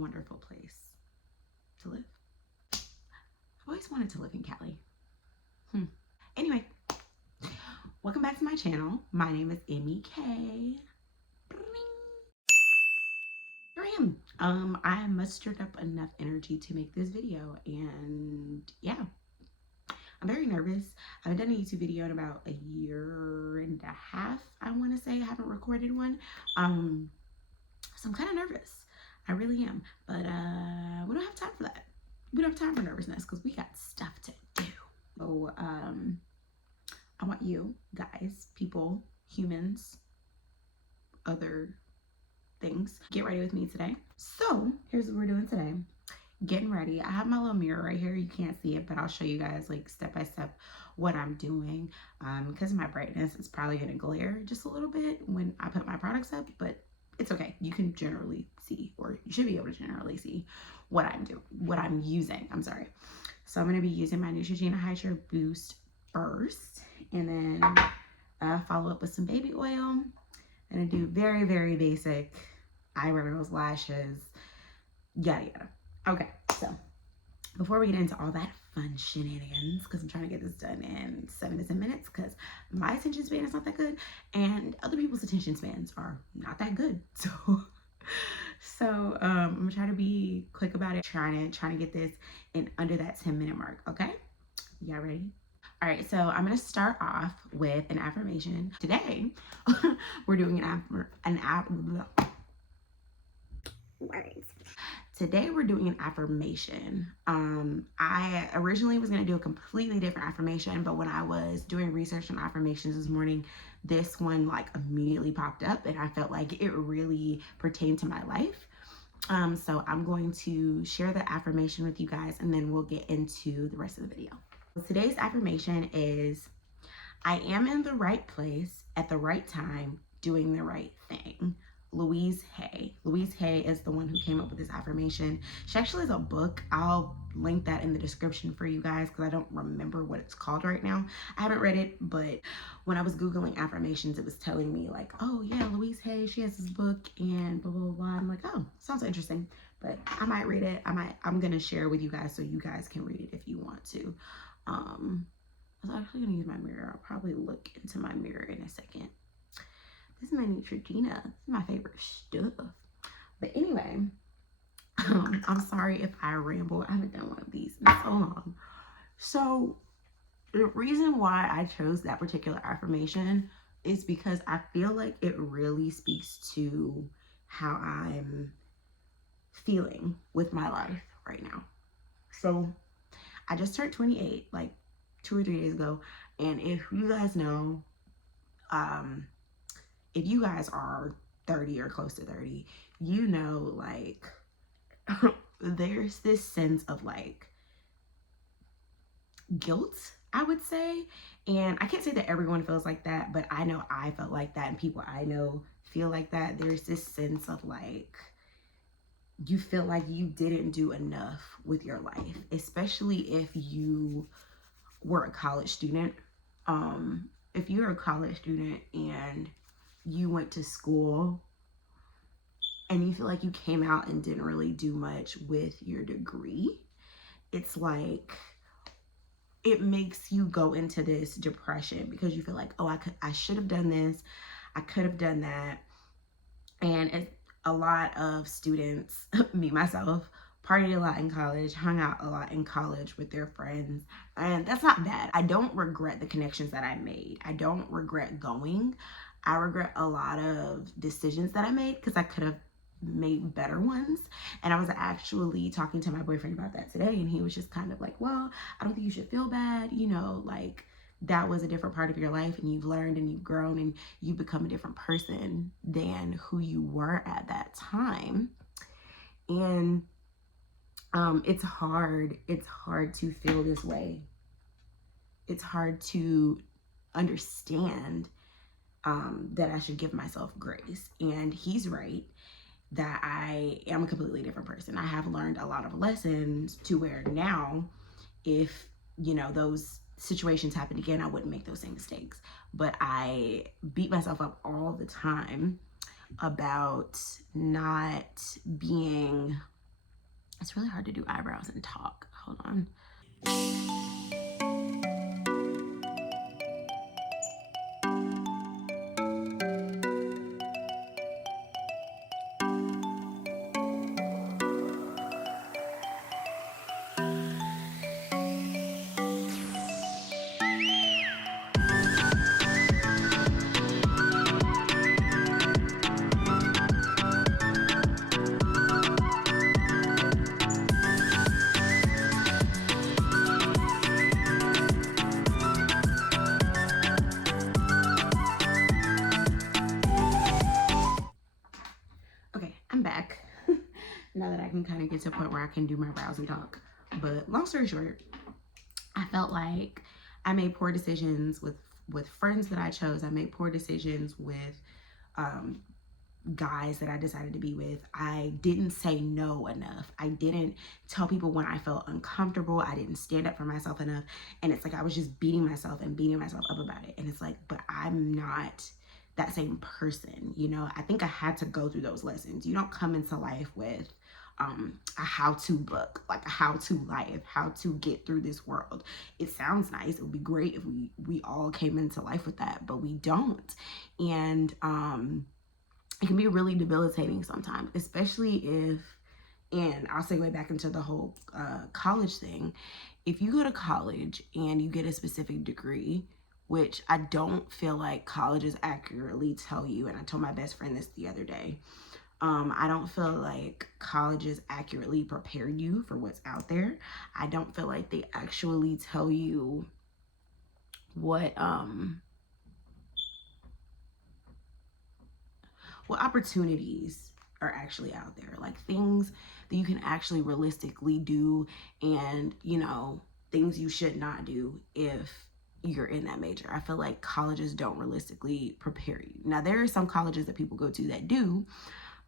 wonderful place to live. I've always wanted to live in Cali. Anyway, welcome back to my channel. My name is Emmy K. Here I am. I mustered up enough energy to make this video, and yeah, I'm very nervous. I haven't done a YouTube video in about a year and a half, I want to say. I haven't recorded one. So I'm kind of nervous. I really am. But we don't have time for that. We don't have time for nervousness because we got stuff to do. So I want you guys, people, humans, other things, get ready with me today. So here's what we're doing today. Getting ready. I have my little mirror right here. You can't see it, but I'll show you guys like step by step what I'm doing. Because of my brightness, it's probably gonna glare just a little bit when I put my products up, but it's okay. You can generally see, or you should be able to generally see what I'm doing, what I'm using. I'm sorry. So I'm gonna be using my Neutrogena Hydra Boost first, and then follow up with some baby oil. I'm gonna do very, very basic eyebrows, lashes, yada yada. Okay, so before we get into all that fun shenanigans, because I'm trying to get this done in 7 to 10 minutes, because my attention span is not that good, and other people's attention spans are not that good. So I'm gonna try to be quick about it, trying to get this in under that 10-minute mark. Okay, y'all ready? All right, so I'm gonna start off with an affirmation. Today, we're doing Today we're doing an affirmation. I originally was gonna do a completely different affirmation, but when I was doing research on affirmations this morning, this one like immediately popped up, and I felt like it really pertained to my life. So I'm going to share the affirmation with you guys, and then we'll get into the rest of the video. So today's affirmation is, I am in the right place at the right time, doing the right thing. Louise Hay. Louise Hay is the one who came up with this affirmation. She actually has a book. I'll link that in the description for you guys because I don't remember what it's called right now. I haven't read it, but when I was Googling affirmations, it was telling me like, oh yeah, Louise Hay, she has this book and blah, blah, blah. I'm like, oh, sounds interesting, but I might read it. I'm going to share it with you guys so you guys can read it if you want to. I was actually going to use my mirror. I'll probably look into my mirror in a second. This is my Neutrogena. This is my favorite stuff. But anyway, I'm sorry if I ramble. I haven't done one of these in so long. So the reason why I chose that particular affirmation is because I feel like it really speaks to how I'm feeling with my life right now. So I just turned 28 like 2 or 3 days ago. And if you guys know, if you guys are 30 or close to 30, you know, like, there's this sense of like guilt, I would say. And I can't say that everyone feels like that, but I know I felt like that, and people I know feel like that. There's this sense of like, you feel like you didn't do enough with your life, especially if you were a college student. If you're a college student and you went to school and you feel like you came out and didn't really do much with your degree, it's like, it makes you go into this depression because you feel like, oh, I should have done this, I could have done that. And a lot of students, me myself, partied a lot in college, hung out a lot in college with their friends, and that's not bad. I don't regret the connections that I made. I don't regret going. I regret a lot of decisions that I made because I could have made better ones. And I was actually talking to my boyfriend about that today, and he was just kind of like, well, I don't think you should feel bad, you know, like that was a different part of your life, and you've learned and you've grown and you've become a different person than who you were at that time. And it's hard to feel this way. It's hard to understand that I should give myself grace. And he's right that I am a completely different person. I have learned a lot of lessons to where now, if, you know, those situations happen again, I wouldn't make those same mistakes. But I beat myself up all the time about not being It's really hard to do eyebrows and talk. Hold on. Okay, I'm back. Now that I can kind of get to a point where I can do my brows and talk. But long story short, I felt like I made poor decisions with friends that I chose. I made poor decisions with guys that I decided to be with. I didn't say no enough. I didn't tell people when I felt uncomfortable. I didn't stand up for myself enough. And it's like I was just beating myself up about it. And it's like, but I'm not that same person, you know? I think I had to go through those lessons. You don't come into life with a how-to book, like a how-to life, how to get through this world. It sounds nice. It would be great if we all came into life with that, but we don't. And it can be really debilitating sometimes, especially if, and I'll segue back into the whole college thing. If you go to college and you get a specific degree, which I don't feel like colleges accurately tell you, and I told my best friend this the other day, I don't feel like colleges accurately prepare you for what's out there. I don't feel like they actually tell you what opportunities are actually out there, like things that you can actually realistically do, and you know, things you should not do if you're in that major. I feel like colleges don't realistically prepare you. Now, there are some colleges that people go to that do,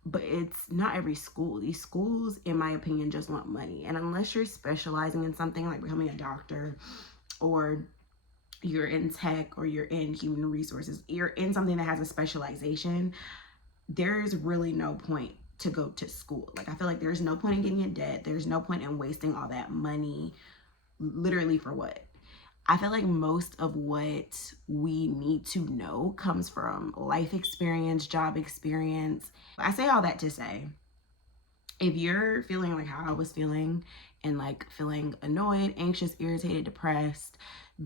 but it's not every school. These schools, in my opinion, just want money. And unless you're specializing in something like becoming a doctor, or you're in tech, or you're in human resources, you're in something that has a specialization, there's really no point to go to school. Like, I feel like there's no point in getting in debt. There's no point in wasting all that money, literally for what? I feel like most of what we need to know comes from life experience, job experience. I say all that to say, if you're feeling like how I was feeling, and like feeling annoyed, anxious, irritated, depressed,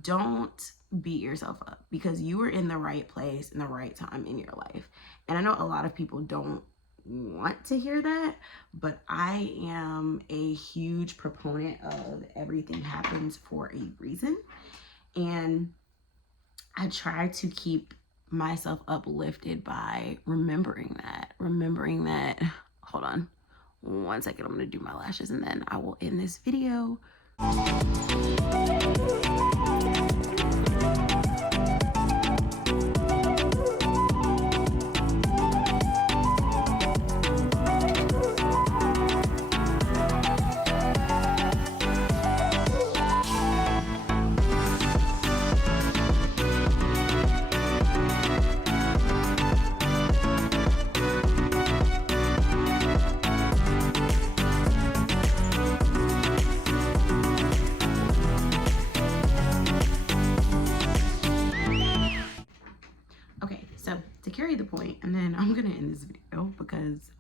don't beat yourself up, because you are in the right place in the right time in your life. And I know a lot of people don't want to hear that, but I am a huge proponent of everything happens for a reason. And I try to keep myself uplifted by remembering that, hold on one second, I'm gonna do my lashes and then I will end this video. Carry the point, and then I'm gonna end this video because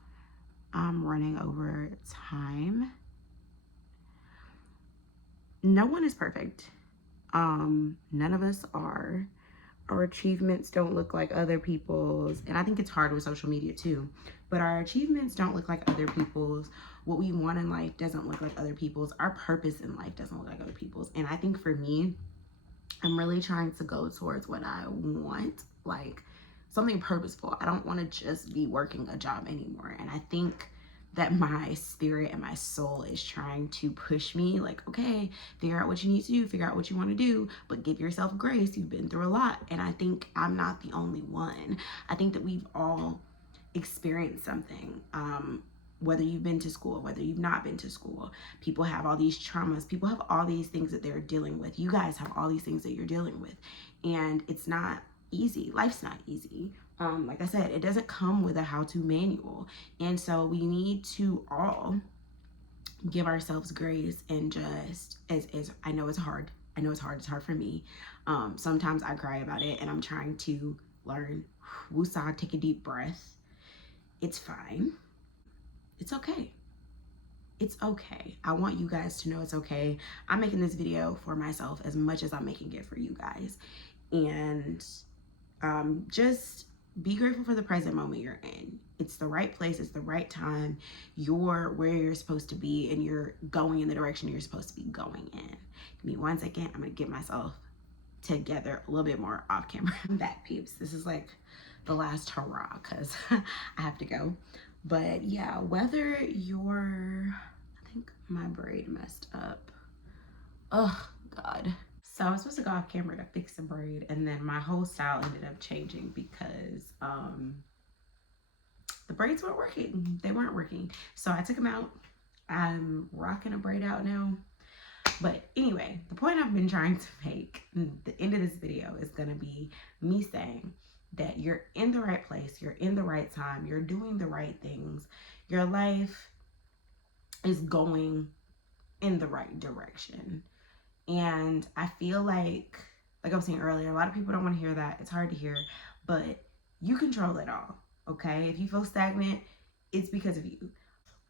I'm running over time. No one is perfect. None of us are. Our achievements don't look like other people's, and I think it's hard with social media too, but our achievements don't look like other people's. What we want in life doesn't look like other people's. Our purpose in life doesn't look like other people's. And I think for me, I'm really trying to go towards what I want, like something purposeful. I don't want to just be working a job anymore. And I think that my spirit and my soul is trying to push me, like, okay, figure out what you need to do, figure out what you want to do, but give yourself grace. You've been through a lot. And I think I'm not the only one. I think that we've all experienced something. Whether you've been to school, whether you've not been to school, people have all these traumas. People have all these things that they're dealing with. You guys have all these things that you're dealing with. And it's not easy. Life's not easy. Like I said, it doesn't come with a how-to manual. And so we need to all give ourselves grace and just, as I know it's hard. I know it's hard. It's hard for me. Sometimes I cry about it, and I'm trying to learn. Woosah, take a deep breath. It's fine. It's okay. It's okay. I want you guys to know it's okay. I'm making this video for myself as much as I'm making it for you guys. And just be grateful for the present moment you're in. It's the right place. It's the right time. You're where you're supposed to be, and you're going in the direction you're supposed to be going in. Give me 1 second. I'm going to get myself together a little bit more off camera. I'm back, peeps. This is like the last hurrah because I have to go. But yeah, whether you're, I think my braid messed up. Oh, God. So I was supposed to go off camera to fix the braid, and then my whole style ended up changing because the braids weren't working. They weren't working. So I took them out. I'm rocking a braid out now. But anyway, the point I've been trying to make, the end of this video is going to be me saying that you're in the right place, you're in the right time, you're doing the right things, your life is going in the right direction. And I feel like I was saying earlier, a lot of people don't want to hear that. It's hard to hear, but you control it all, okay? If you feel stagnant, it's because of you.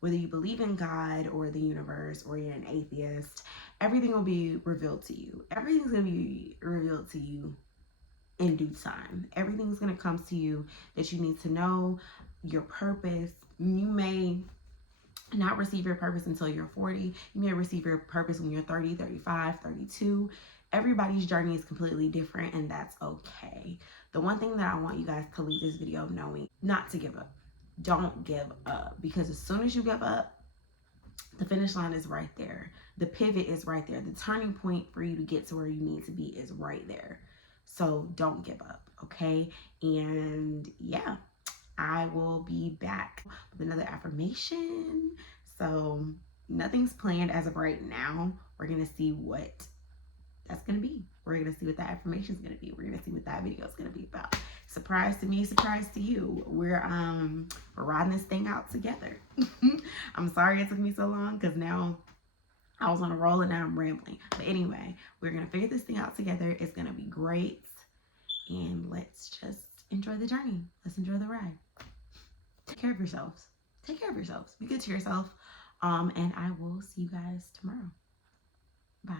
Whether you believe in God or the universe or you're an atheist, everything will be revealed to you. Everything's going to be revealed to you in due time. Everything's going to come to you that you need to know, your purpose. You may not receive your purpose until you're 40. You may receive your purpose when you're 30, 35, 32. Everybody's journey is completely different, and that's okay. The one thing that I want you guys to leave this video knowing, not to give up. Don't give up, because as soon as you give up, the finish line is right there. The pivot is right there. The turning point for you to get to where you need to be is right there. So don't give up, okay? And yeah, I will be back with another affirmation. So nothing's planned as of right now. We're going to see what that's going to be. We're going to see what that affirmation is going to be. We're going to see what that video is going to be about. Surprise to me, surprise to you. We're riding this thing out together. I'm sorry it took me so long, because now I was on a roll and now I'm rambling. But anyway, we're going to figure this thing out together. It's going to be great. And let's just enjoy the journey. Let's enjoy the ride. Take care of yourselves. Take care of yourselves. Be good to yourself. And I will see you guys tomorrow. Bye.